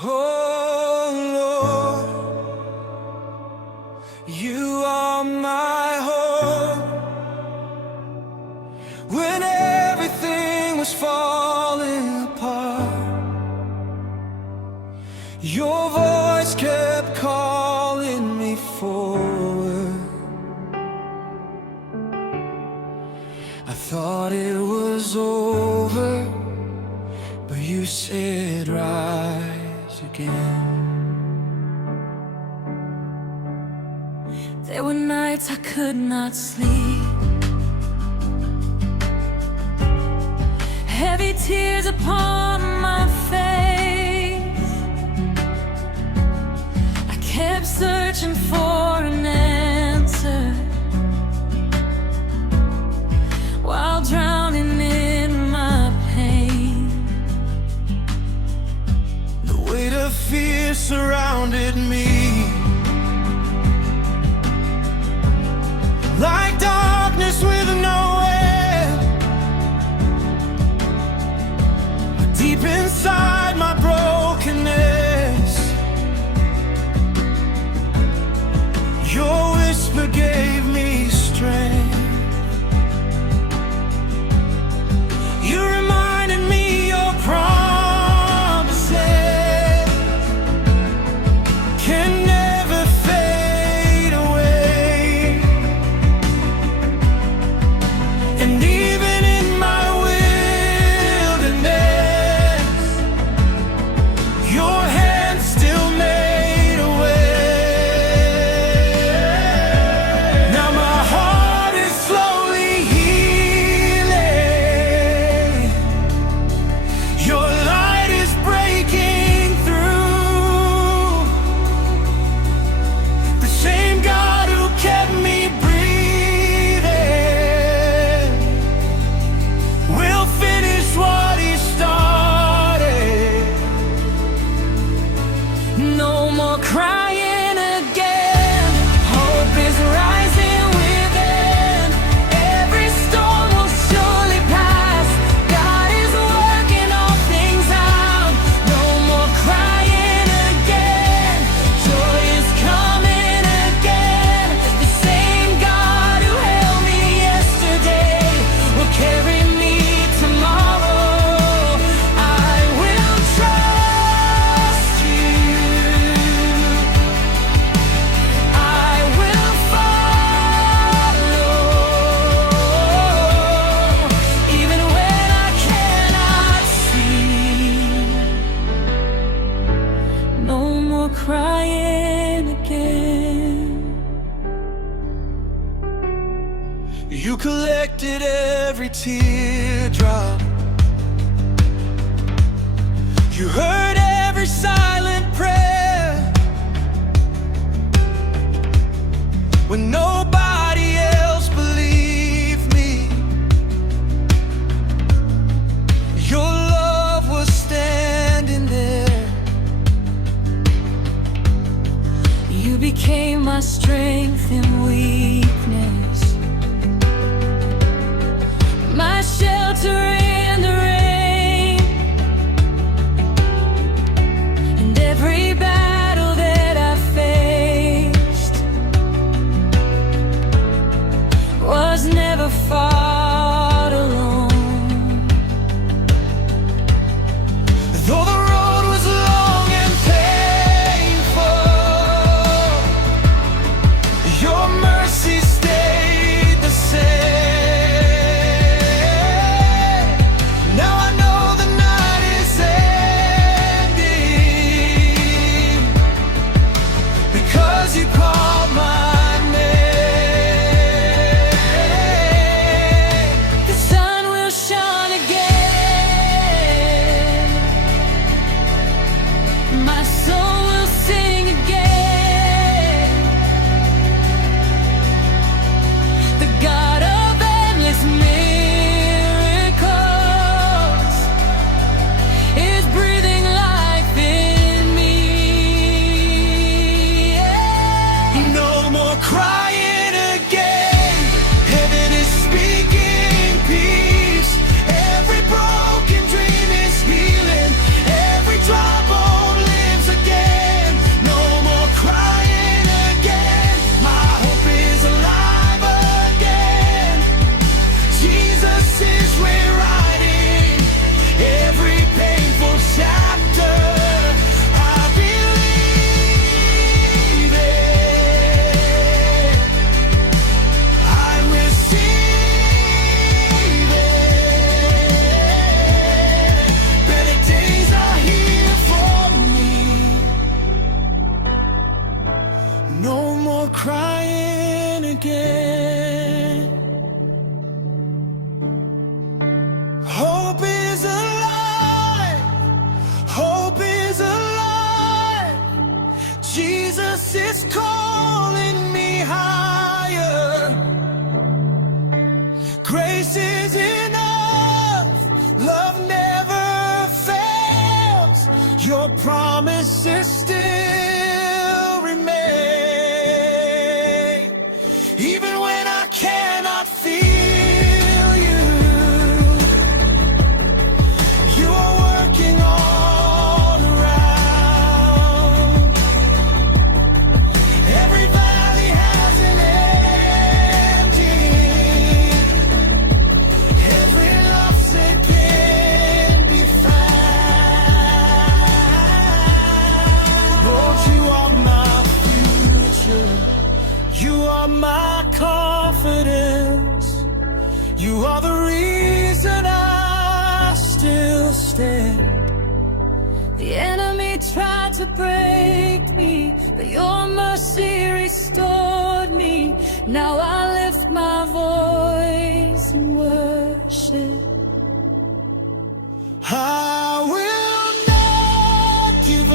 Oh Lord, you are my hope. When everything was falling apart, your voice kept calling me forward. I thought it was over, but you said rise again. There were nights I could not sleep, heavy tears upon my face. I kept searching for an answer while drowning in my pain. The weight of fear surrounded me, like darkness with no end. Deep inside my brokenness, your whisper gave me strength. You reminded me your promises can never fade away. And even in my wilderness, your hand still made a way. Now my heart is slowly healing. Your light is breaking through. The same God who kept me breathing will finish what he started. No more crying again. Hope is rising within. Every storm will surely pass. God is working all things out. No more crying again. Joy is coming again. The same God who held me yesterday will carry me tomorrow. I will trust you. I will follow, even when I cannot see. No more crying again. You collected every teardrop. You heard every silent prayer. When nobody else believed me, your love was standing there. You became my strength in weakness, my shelter in the rain. And every battle that I faced was never fought alone. Though the road was long and painful, your mercy stayed Grace is calling me higher. Grace is enough. Love never fails. Your promises still remain. Even when I cannot feel you, you are working all around. Every valley has an ending. Every loss that can be found. Lord, you are my future. You are my confidence. You are the reason I still stand. The enemy tried to break me, but your mercy restored me. Now I lift my voice in worship. I will not give